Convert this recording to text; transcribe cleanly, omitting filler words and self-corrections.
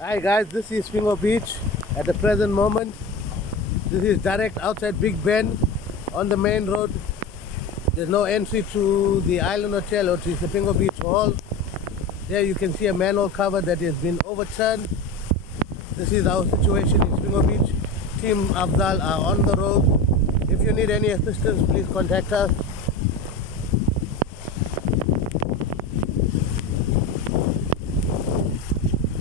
Hi guys, this is Isipingo Beach at the present moment. This is direct outside Big Ben on the main road. There's no entry to the Island Hotel or to Isipingo Beach Hall. There you can see a manhole cover that has been overturned. This is our situation in Isipingo Beach. Team Afzal are on the road. If you need any assistance, please contact us.